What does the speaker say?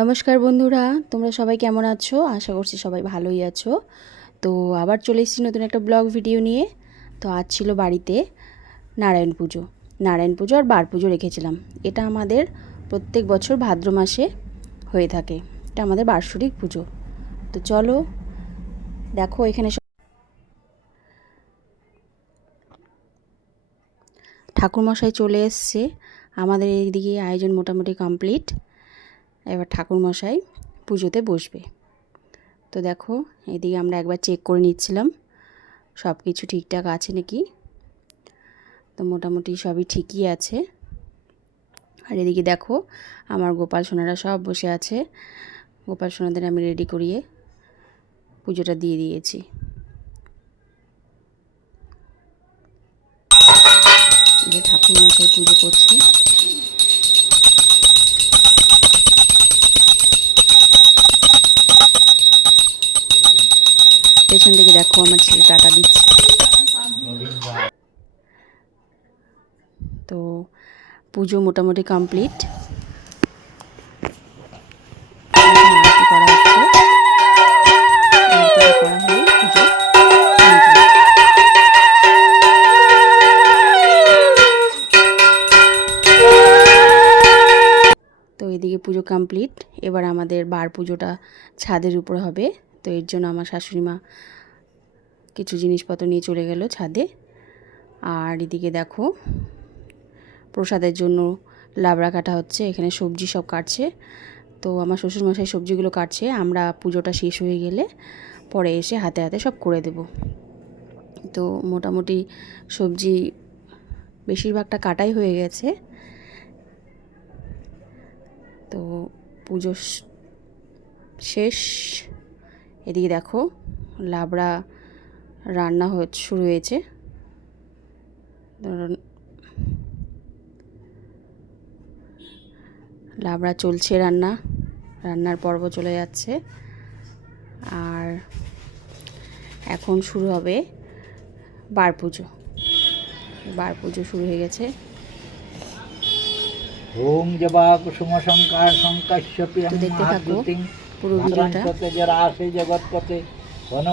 নমস্কার বন্ধুরা, তোমরা সবাই কেমন আছো? আশা করছি সবাই ভালোই আছো। তো আবার চলে এসেছি নতুন একটা ব্লগ ভিডিও নিয়ে। তো আজ ছিল বাড়িতে নারায়ণ পুজো। নারায়ণ পুজো আর বার পুজো রেখেছিলাম। এটা আমাদের প্রত্যেক বছর ভাদ্র মাসে হয়ে থাকে। এটা আমাদের বার্ষিক পুজো। তো চলো দেখো, এখানে ঠাকুরমশাই চলে এসছে। আমাদের এইদিকে আয়োজন মোটামুটি কমপ্লিট। এবার ঠাকুরমশাই পুজোতে বসবে। তো দেখো, এদিকে আমরা একবার চেক করে নিচ্ছিলাম সব কিছু ঠিকঠাক আছে নাকি। তো মোটামুটি সবই ঠিকই আছে। আর এদিকে দেখো, আমার গোপাল সোনারা সব বসে আছে। গোপাল সোনাদের আমি রেডি করিয়ে পুজোটা দিয়ে দিয়েছি। যে ঠাকুর মশাই পুজো করছে। পেছন দিকে দেখো, আমার ছেলে টাটা দিচ্ছে। তো পুজো মোটামুটি কমপ্লিট। আরতি করা হচ্ছে। আরতিটা করা হলে পুজো কমপ্লিট। তো এদিকে পুজো কমপ্লিট। এবার আমাদের বার পুজোটা ছাদের উপর হবে। তো এর জন্য আমার শাশুড়ি মা কিছু জিনিসপত্র নিয়ে চলে গেল ছাদে। আর এদিকে দেখো, প্রসাদের জন্য লাবড়া কাটা হচ্ছে। এখানে সবজি সব কাটছে। তো আমার শ্বশুরমশাই সবজিগুলো কাটছে। আমরা পুজোটা শেষ হয়ে গেলে পরে এসে হাতে হাতে সব করে দেব। তো মোটামুটি সবজি বেশিরভাগটা কাটাই হয়ে গেছে। তো পুজো শেষ। এদিকে দেখো, লাবড়া রান্না শুরু হয়েছে। লাবড়া চলছে, রান্নার পর্ব চলে যাচ্ছে। আর এখন শুরু হবে বার পুজো। বার পুজো শুরু হয়ে গেছে। ওম জবা কুসুম সংকার সংকাশ্যপি তো দেখতে থাকো পুরো ভিডিওটা। জরা আসে জগৎপতে বন